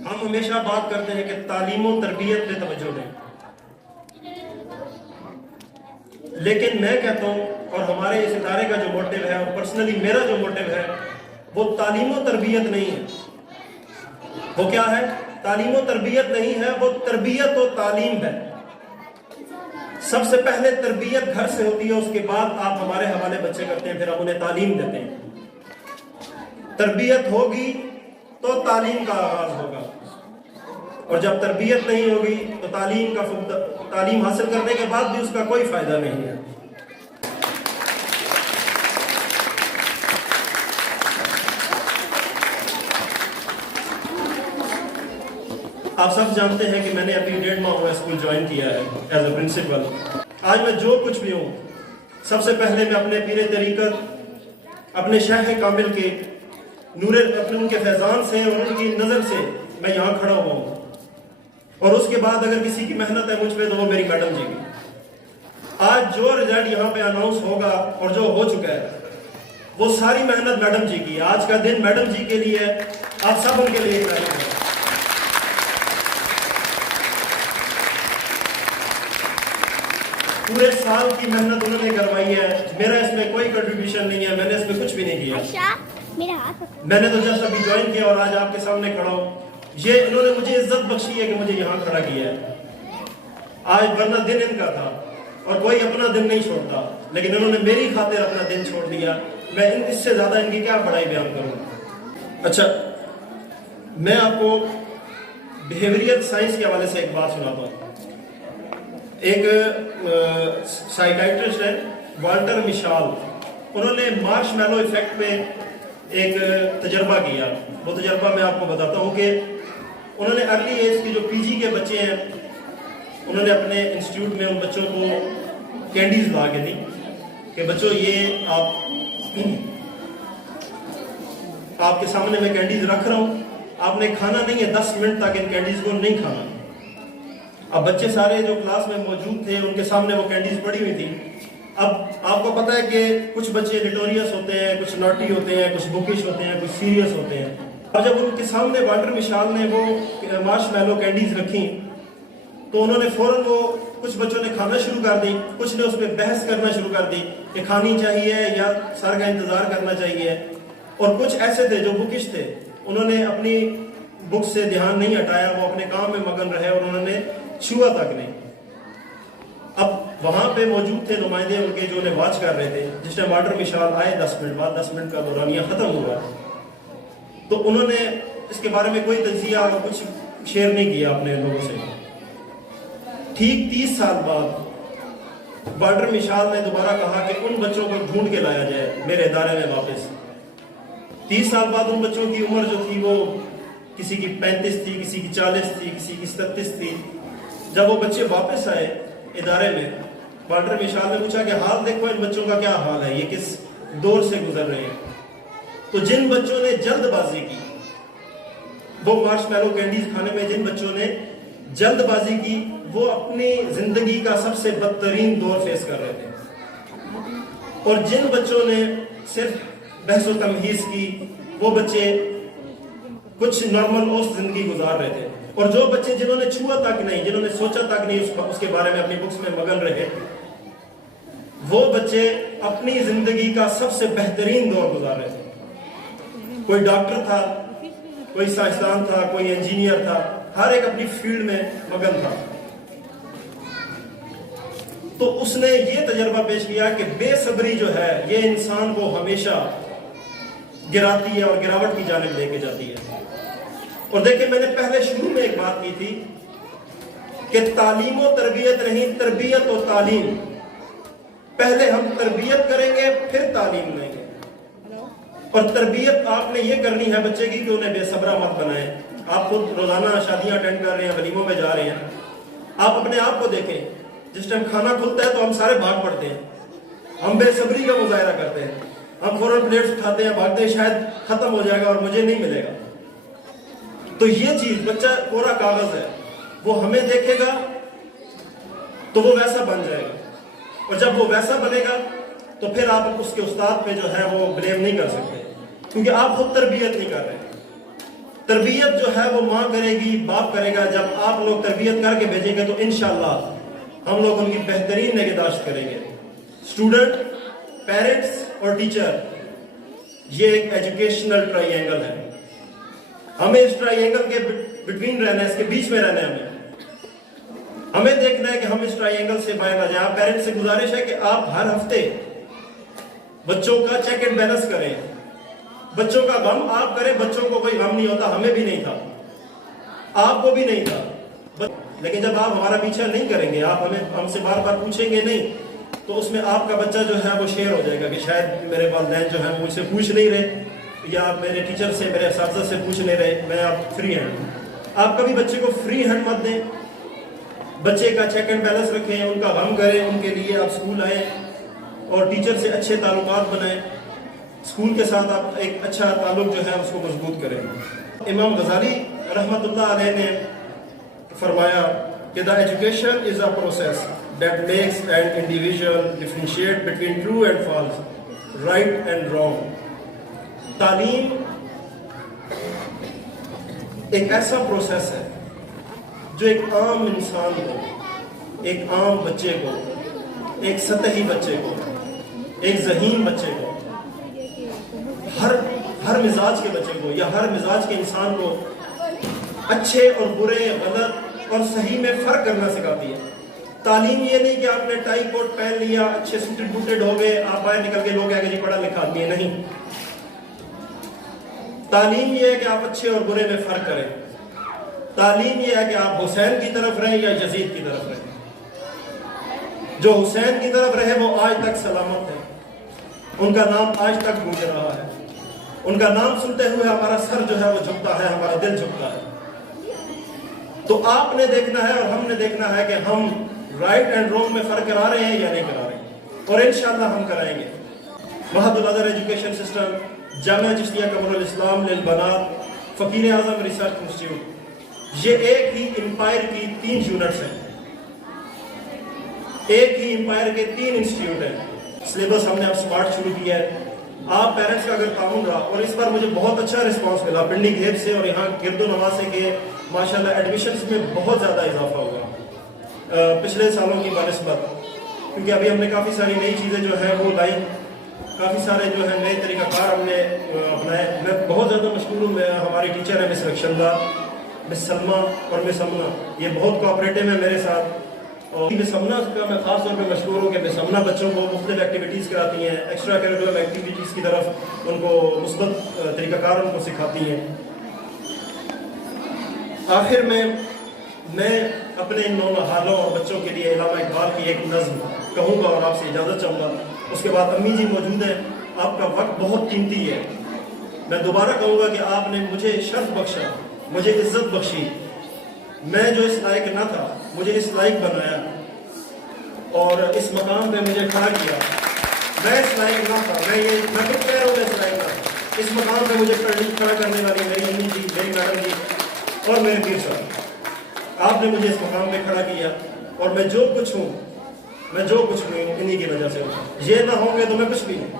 ہم ہمیشہ بات کرتے ہیں کہ تعلیم و تربیت پہ توجہ دیں، لیکن میں کہتا ہوں اور ہمارے اس ادارے کا جو موٹیو ہے اور پرسنلی میرا جو موٹیو ہے وہ تعلیم و تربیت نہیں ہے۔ وہ کیا ہے؟ تعلیم و تربیت نہیں ہے، وہ تربیت و تعلیم ہے۔ سب سے پہلے تربیت گھر سے ہوتی ہے، اس کے بعد آپ ہمارے حوالے بچے کرتے ہیں، پھر ہم انہیں تعلیم دیتے ہیں۔ تربیت ہوگی تو تعلیم کا آغاز ہوگا، اور جب تربیت نہیں ہوگی تو تعلیم حاصل کرنے کے بعد بھی اس کا کوئی فائدہ نہیں ہے۔ آپ سب جانتے ہیں کہ میں نے ابھی 1.5 ماہ ہوا اسکول جوائن کیا ہے ایز اے پرنسپل۔ آج میں جو کچھ بھی ہوں، سب سے پہلے میں اپنے پیر طریقت، اپنے شیخ کامل کے نور، اپنے ان کے فیضان سے اور ان کی نظر سے میں یہاں کھڑا ہوا ہوں، اور اس کے بعد اگر کسی کی محنت ہے مجھ پہ تو وہ میری میڈم جی کی۔ آج جو رزلٹ یہاں پہ اناؤنس ہوگا اور جو ہو چکا ہے وہ ساری محنت میڈم جی کی ہے۔ آج کا دن میڈم جی کے لیے ہے، آپ سب ان کے لیے محنت ہے۔ پورے سال کی محنت انہوں نے کروائی ہے، میرا اس میں کوئی کنٹریبیوشن نہیں ہے، میں نے اس میں کچھ بھی نہیں کیا۔ میں نے تو جسٹ ابھی جوائن کیا اور آج آپ کے سامنے کھڑا ہوں۔ یہ انہوں نے مجھے عزت بخشی ہے کہ مجھے یہاں کھڑا کیا ہے۔ آج ورنہ دن ان کا تھا اور کوئی اپنا دن نہیں چھوڑتا، لیکن انہوں نے میری خاطر اپنا دن چھوڑ دیا۔ میں اس سے زیادہ ان کی کیا بڑائی بیان کروں۔ اچھا، میں آپ کو بیہیویئرل سائنس کے حوالے سے ایک بات سناتا ہوں۔ ایک سائیکائٹرسٹ ہے والٹر مشال، انہوں نے مارش میلو ایفیکٹ پہ ایک تجربہ کیا۔ وہ تجربہ میں آپ کو بتاتا ہوں کہ انہوں نے ارلی ایج کی جو پی جی کے بچے ہیں، انہوں نے اپنے انسٹیٹیوٹ میں ان بچوں کو کینڈیز لا کے دی کہ بچوں یہ آپ کے سامنے میں کینڈیز رکھ رہا ہوں، آپ نے کھانا نہیں ہے 10 منٹ تک ان کینڈیز کو نہیں کھانا۔ اب بچے سارے جو کلاس میں موجود تھے ان کے سامنے وہ کینڈیز پڑی ہوئی تھی۔ اب آپ کو پتا ہے کہ کچھ بچے نٹوریس ہوتے ہیں، کچھ ناٹی ہوتے ہیں، کچھ بکش ہوتے ہیں، کچھ سیریس ہوتے ہیں۔ اب جب ان کے سامنے والٹر مشال نے وہ مارش میلو کینڈیز رکھی تو انہوں نے فوراً وہ کچھ بچوں نے کھانا شروع کر دی، کچھ نے اس پہ بحث کرنا شروع کر دی کہ کھانی چاہیے یا سر کا انتظار کرنا چاہیے، اور کچھ ایسے تھے جو بکش تھے، انہوں نے اپنی بک سے دھیان نہیں ہٹایا، وہ اپنے کام میں مگن رہے اور انہوں نے چھوا تک نہیں۔ اب وہاں پہ موجود تھے نمائندے ان کے جو انہیں واچ کر رہے تھے، جس ٹائم والٹر مشال آئے 10 منٹ بعد، 10 منٹ کا دورانیہ ختم ہوا، تو انہوں نے اس کے بارے میں کوئی تجزیہ اور کچھ شیئر نہیں کیا اپنے لوگوں سے۔ ٹھیک 30 سال بعد والٹر مشال نے دوبارہ کہا کہ ان بچوں کو ڈھونڈ کے لایا جائے میرے ادارے میں واپس۔ 30 سال بعد ان بچوں کی عمر جو تھی وہ کسی کی 35 تھی، کسی کی 40 تھی، کسی کی 37 تھی۔ جب وہ بچے واپس آئے ادارے میں، والٹر مشال نے پوچھا کہ حال دیکھو ان بچوں کا کیا حال ہے، یہ کس دور سے گزر رہے ہیں۔ تو جن بچوں نے جلد بازی کی، وہ مارش میلو کینڈیز کھانے میں جن بچوں نے جلد بازی کی، وہ اپنی زندگی کا سب سے بدترین دور فیس کر رہے تھے، اور جن بچوں نے صرف بحث و تمہیز کی، وہ بچے کچھ نارمل اوسط زندگی گزار رہے تھے۔ اور جو بچے جنہوں نے چھوا تک نہیں، جنہوں نے سوچا تک نہیں اس کے بارے میں اپنی بکس میں مگن رہے، وہ بچے اپنی زندگی کا سب سے بہترین دور گزار رہے تھے۔ کوئی ڈاکٹر تھا، کوئی سائنسدان تھا، کوئی انجینئر تھا، ہر ایک اپنی فیلڈ میں مگن تھا۔ تو اس نے یہ تجربہ پیش کیا کہ بے صبری جو ہے یہ انسان کو ہمیشہ گراتی ہے اور گراوٹ کی جانب لے کے جاتی ہے۔ اور دیکھیں، میں نے پہلے شروع میں ایک بات کی تھی کہ تعلیم و تربیت نہیں، تربیت و تعلیم۔ پہلے ہم تربیت کریں گے پھر تعلیم لیں گے، اور تربیت آپ نے یہ کرنی ہے بچے کی کہ انہیں بے صبرا مت بنائیں۔ آپ خود روزانہ شادیاں اٹینڈ کر رہے ہیں، ولیموں میں جا رہے ہیں، آپ اپنے آپ کو دیکھیں، جس ٹائم کھانا کھلتا ہے تو ہم سارے بھاگ پڑتے ہیں، ہم بے صبری کا مظاہرہ کرتے ہیں، ہم فوراً پلیٹس اٹھاتے ہیں، بھاگتے ہیں، شاید ختم ہو جائے گا اور مجھے نہیں ملے گا۔ تو یہ چیز، بچہ پورا کاغذ ہے، وہ ہمیں دیکھے گا تو وہ ویسا بن جائے گا، اور جب وہ ویسا بنے گا تو پھر آپ اس کے استاد پہ جو ہے وہ بلیم نہیں کر سکتے، کیونکہ آپ خود تربیت نہیں کر رہے۔ تربیت جو ہے وہ ماں کرے گی، باپ کرے گا. جب آپ لوگ تربیت کر کے بھیجیں گے تو انشاءاللہ ہم لوگ ان کی بہترین نگہداشت کریں گے. اسٹوڈنٹ، پیرنٹس اور ٹیچر، یہ ایک ایجوکیشنل ٹرائی اینگل ہے. ہمیں اس ٹرائی اینگل کے بٹوین رہنا ہے، اس کے بیچ میں رہنا ہے. ہمیں دیکھنا ہے کہ ہم اس ٹرائی اینگل سے باہر آ جائیں. آپ پیرنٹس سے گزارش ہے کہ آپ ہر ہفتے بچوں کا چیک اینڈ بیلنس کریں. بچوں کا غم آپ کریں. بچوں کو کوئی غم نہیں ہوتا، ہمیں بھی نہیں تھا، آپ کو بھی نہیں تھا. لیکن جب آپ ہمارا پیچھا نہیں کریں گے، آپ ہم سے بار بار پوچھیں گے نہیں، تو اس میں آپ کا بچہ جو ہے وہ شیئر ہو جائے گا کہ شاید میرے والدین جو ہیں مجھ سے پوچھ نہیں رہے، یا میرے ٹیچر سے، میرے اساتذہ سے پوچھ نہیں رہے، میں آپ فری ہینڈ. آپ کبھی بچے کو فری ہینڈ مت دیں. بچے کا چیک اینڈ بیلنس رکھیں، ان کا غم کریں. ان کے لیے آپ اسکول آئیں اور ٹیچر سے اچھے تعلقات بنائیں. اسکول کے ساتھ آپ ایک اچھا تعلق جو ہے اس کو مضبوط کریں. امام غزالی رحمۃ اللہ علیہ نے فرمایا کہ the education is a process that makes an individual differentiate between true and false, right and wrong. تعلیم ایک ایسا پروسیس ہے جو ایک عام انسان کو، ایک عام بچے کو، ایک سطحی بچے کو، ایک ذہین بچے کو، ہر مزاج کے بچے کو یا ہر مزاج کے انسان کو اچھے اور برے، غلط اور صحیح میں فرق کرنا سکھاتی ہے. تعلیم یہ نہیں کہ آپ نے ٹائی کوٹ پہن لیا، اچھے سوٹڈ بوٹڈ ہو گئے، آپ باہر نکل کے لوگ جی پڑھا لکھا آدمی ہے. نہیں، تعلیم یہ ہے کہ آپ اچھے اور برے میں فرق کریں. تعلیم یہ ہے کہ آپ حسین کی طرف رہیں یا یزید کی طرف رہیں. جو حسین کی طرف رہے وہ آج تک سلامت ہے، ان کا نام آج تک گونج رہا ہے. ان کا نام سنتے ہوئے ہمارا سر جو ہے وہ جھکتا ہے، ہمارا دل جھکتا ہے. تو آپ نے دیکھنا ہے اور ہم نے دیکھنا ہے کہ ہم رائٹ اینڈ رونگ میں فرق کرا رہے ہیں یا نہیں کرا رہے ہیں، اور انشاءاللہ ہم کرائیں گے. محد الازہر ایجوکیشن سسٹم، جامعہ چشتیہ قمر الاسلام للبنات، فقیر اعظم ریسرچ انسٹیٹیوٹ، یہ ایک ہی امپائر کی 3 یونٹس ہیں. ایک ہی امپائر کے 3 انسٹیٹیوٹ ہیں. سلیبس ہم نے اب سمارٹ شروع کیا ہے. آپ پیرنٹس کا اگر تعاون رہا، اور اس بار مجھے بہت اچھا رسپانس ملا پنڈی گھیب سے اور یہاں گرد و نواح سے کہ ماشاءاللہ ایڈمیشنز میں بہت زیادہ اضافہ ہوگا پچھلے سالوں کی بنسبت، کیونکہ ابھی ہم نے کافی ساری نئی چیزیں جو ہیں وہ لائی، کافی سارے جو ہے نئے طریقہ کار ہم نے اپنائے. میں بہت زیادہ مشکور ہوں. میں ہماری ٹیچر ہے مس رکشندہ، مس سلمہ اور مس امنہ، یہ بہت کوآپریٹو ہے میرے ساتھ. اور مس امنہ کا میں خاص طور پہ مشکور ہوں کہ مس امنہ بچوں کو مختلف ایکٹیویٹیز کراتی ہیں، ایکسٹرا کریکولر ایکٹیویٹیز کی طرف ان کو مثبت طریقہ کار ان کو سکھاتی ہیں. آخر میں اپنے ان نونہالوں اور بچوں کے لیے علامہ اقبال کی ایک نظم کہوں گا اور آپ سے اجازت چاہوں گا. اس کے بعد امی جی موجود ہیں. آپ کا وقت بہت قیمتی ہے. میں دوبارہ کہوں گا کہ آپ نے مجھے شرف بخشا، مجھے عزت بخشی. میں جو اس لائق نہ تھا، مجھے اس لائق بنایا اور اس مقام پہ مجھے کھڑا کیا. میں اس لائق نہ تھا، میں خود کہہ رہا ہوں میں اس لائق نہ تھا. اس مقام پہ مجھے کھڑا کرنے والی میری امی جی، میری میڈم جی اور میرے پیر صاحب، آپ نے مجھے اس مقام پہ کھڑا کیا. اور میں جو کچھ ہوں انہی کی وجہ سے ہوں. یہ نہ ہوں گے تو میں کچھ بھی نہیں.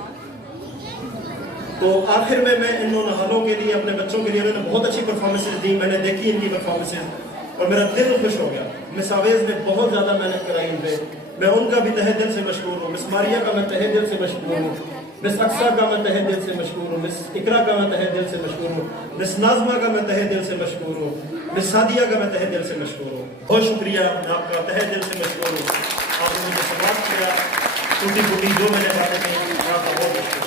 تو آخر میں ان نونہالوں کے لیے، اپنے بچوں کے لیے میں نے بہت اچھی پرفارمنسز دی. میں نے دیکھی ان کی پرفارمنسز اور میرا دل خوش ہو گیا. مس آویز نے بہت زیادہ محنت کرائی ان پہ، میں ان کا بھی تہہ دل سے مشکور ہوں. مس ماریہ کا میں تہہ دل سے مشکور ہوں. مس اقصیٰ کا میں تہہ دل سے مشکور ہوں. مس اقرا کا میں تہہ دل سے مشکور ہوں. مس ناظمہ کا میں تہہ دل سے مشکور ہوں. مس سعدیہ کا میں تہہ دل سے مشکور ہوں. بہت شکریہ، میں آپ کا تہہ دل سے مشکور ہوں. آپ نے مجھے سماعت کیا، ٹوٹی پھوٹی جو میں نے باتیں کہیں، آپ کا بہت شکریہ.